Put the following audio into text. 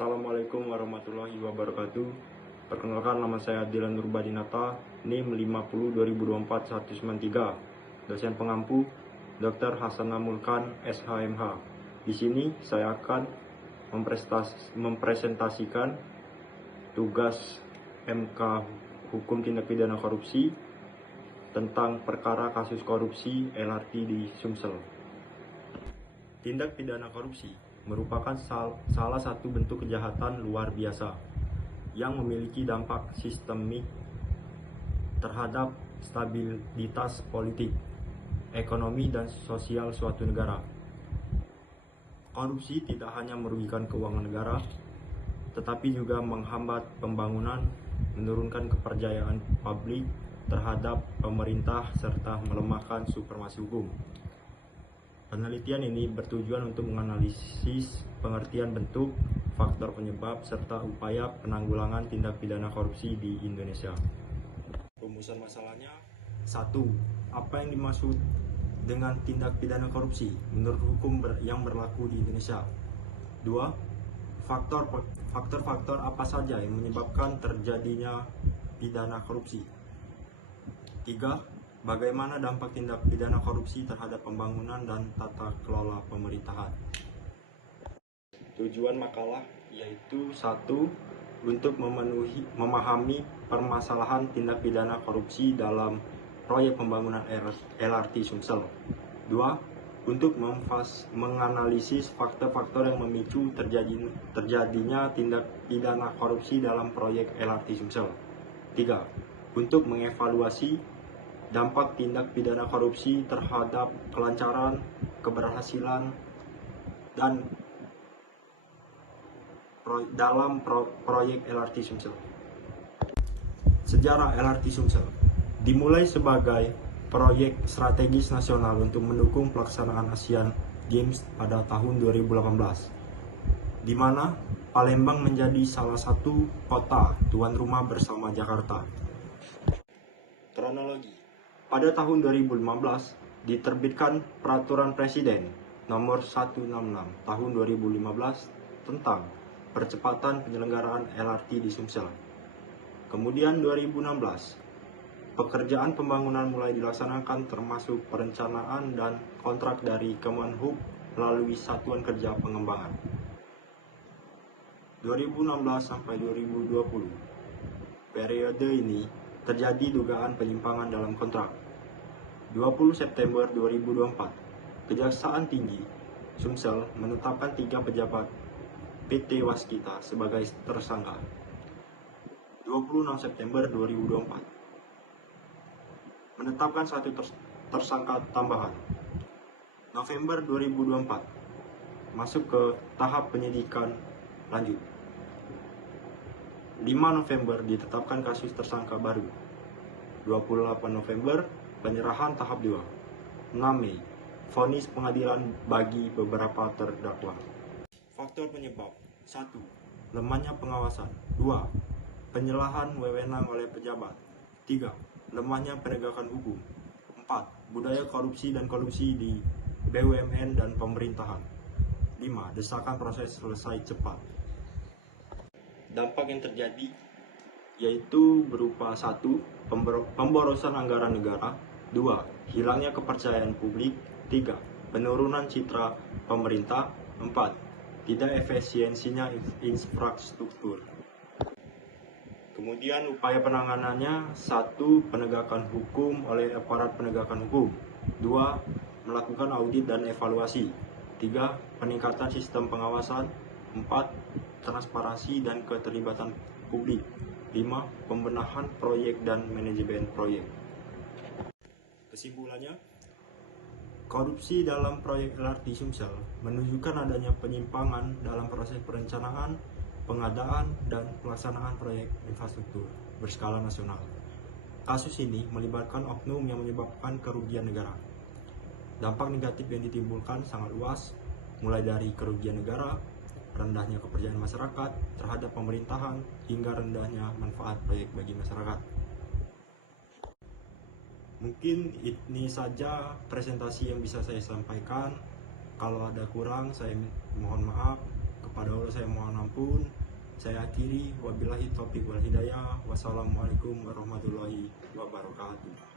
Assalamualaikum warahmatullahi wabarakatuh. Perkenalkan, nama saya Dilan Nurbadinata, NIM 50 2024 193, dosen pengampu Dr. Hasanah Mulkan, SHMH. Di sini saya akan mempresentasikan tugas MK Hukum Tindak Pidana Korupsi tentang perkara kasus korupsi LRT di Sumsel. Tindak pidana korupsi merupakan salah satu bentuk kejahatan luar biasa yang memiliki dampak sistemik terhadap stabilitas politik, ekonomi, dan sosial suatu negara. Korupsi tidak hanya merugikan keuangan negara, tetapi juga menghambat pembangunan, menurunkan kepercayaan publik terhadap pemerintah, serta melemahkan supremasi hukum. Penelitian ini bertujuan untuk menganalisis pengertian bentuk, faktor penyebab, serta upaya penanggulangan tindak pidana korupsi di Indonesia. Rumusan masalahnya: 1. Apa yang dimaksud dengan tindak pidana korupsi menurut hukum yang berlaku di Indonesia? 2. Faktor-faktor apa saja yang menyebabkan terjadinya pidana korupsi? 3. Bagaimana dampak tindak pidana korupsi terhadap pembangunan dan tata kelola pemerintahan? Tujuan makalah yaitu 1. Untuk memahami permasalahan tindak pidana korupsi dalam proyek pembangunan LRT Sumsel. 2. Untuk menganalisis faktor-faktor yang memicu terjadinya tindak pidana korupsi dalam proyek LRT Sumsel. 3. Untuk mengevaluasi dampak tindak pidana korupsi terhadap kelancaran, keberhasilan, dan dalam proyek LRT Sumsel. Sejarah LRT Sumsel dimulai sebagai proyek strategis nasional untuk mendukung pelaksanaan Asian Games pada tahun 2018, di mana Palembang menjadi salah satu kota tuan rumah bersama Jakarta. Kronologi: pada tahun 2015 diterbitkan Peraturan Presiden Nomor 166 Tahun 2015 tentang percepatan penyelenggaraan LRT di Sumsel. Kemudian 2016, pekerjaan pembangunan mulai dilaksanakan termasuk perencanaan dan kontrak dari Kemenhub melalui Satuan Kerja Pengembangan. 2016 sampai 2020, periode ini terjadi dugaan penyimpangan dalam kontrak. 20 September 2024, Kejaksaan Tinggi Sumsel menetapkan 3 pejabat PT Waskita sebagai tersangka. 26 September 2024, menetapkan 1 tersangka tambahan. November 2024, masuk ke tahap penyidikan lanjut. 5 November ditetapkan kasus tersangka baru. 28 November, penyerahan tahap 2. 6 Mei, vonis pengadilan bagi beberapa terdakwa. Faktor penyebab: 1. Lemahnya pengawasan. 2. Penyalahan wewenang oleh pejabat. 3. Lemahnya penegakan hukum. 4. Budaya korupsi dan kolusi di BUMN dan pemerintahan. 5. Desakan proses selesai cepat. Dampak yang terjadi yaitu berupa 1. Pemborosan anggaran negara. 2. Hilangnya kepercayaan publik. 3. Penurunan citra pemerintah. 4. Tidak efisiensinya infrastruktur. Kemudian upaya penanganannya: 1. Penegakan hukum oleh aparat penegakan hukum. 2. Melakukan audit dan evaluasi. 3. Peningkatan sistem pengawasan. 4. Transparansi dan keterlibatan publik. 5. Pembenahan proyek dan manajemen proyek. Kesimpulannya, korupsi dalam proyek LRT Sumsel menunjukkan adanya penyimpangan dalam proses perencanaan, pengadaan, dan pelaksanaan proyek infrastruktur berskala nasional. Kasus ini melibatkan oknum yang menyebabkan kerugian negara. Dampak negatif yang ditimbulkan sangat luas, mulai dari kerugian negara, rendahnya kepercayaan masyarakat terhadap pemerintahan, hingga rendahnya manfaat proyek bagi masyarakat. Mungkin ini saja presentasi yang bisa saya sampaikan. Kalau ada kurang, saya mohon maaf kepada Kepada Allah saya mohon ampun. Saya akhiri, wabillahi taufiq wal hidayah. Wassalamualaikum warahmatullahi wabarakatuh.